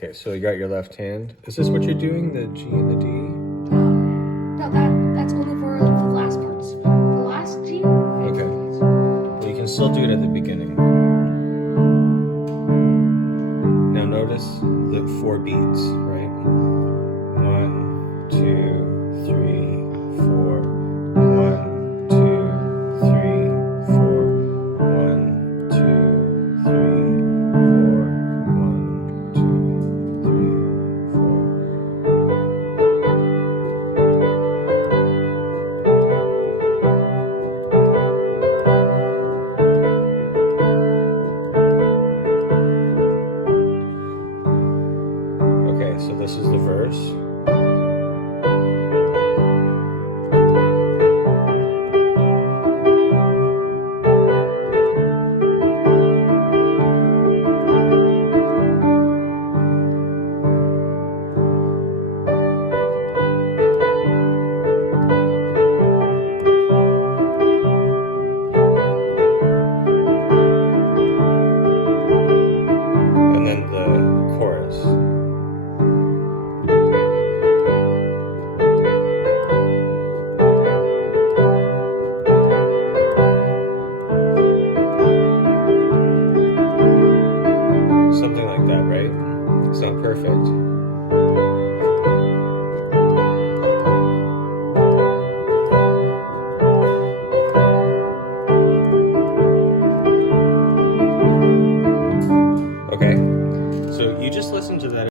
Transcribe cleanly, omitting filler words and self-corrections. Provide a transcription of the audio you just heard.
Okay, so you got your left hand. Is this what you're doing? The G and the D? No, that's only for the last parts. The last G. Okay. Well, you can still do it at the beginning. Now notice the 4 beats, right? 1, 2, 3, 4. 1, 2, 3, 4. 1, 2, 3, 4. 1, 2, 3, 4. Okay, so this is the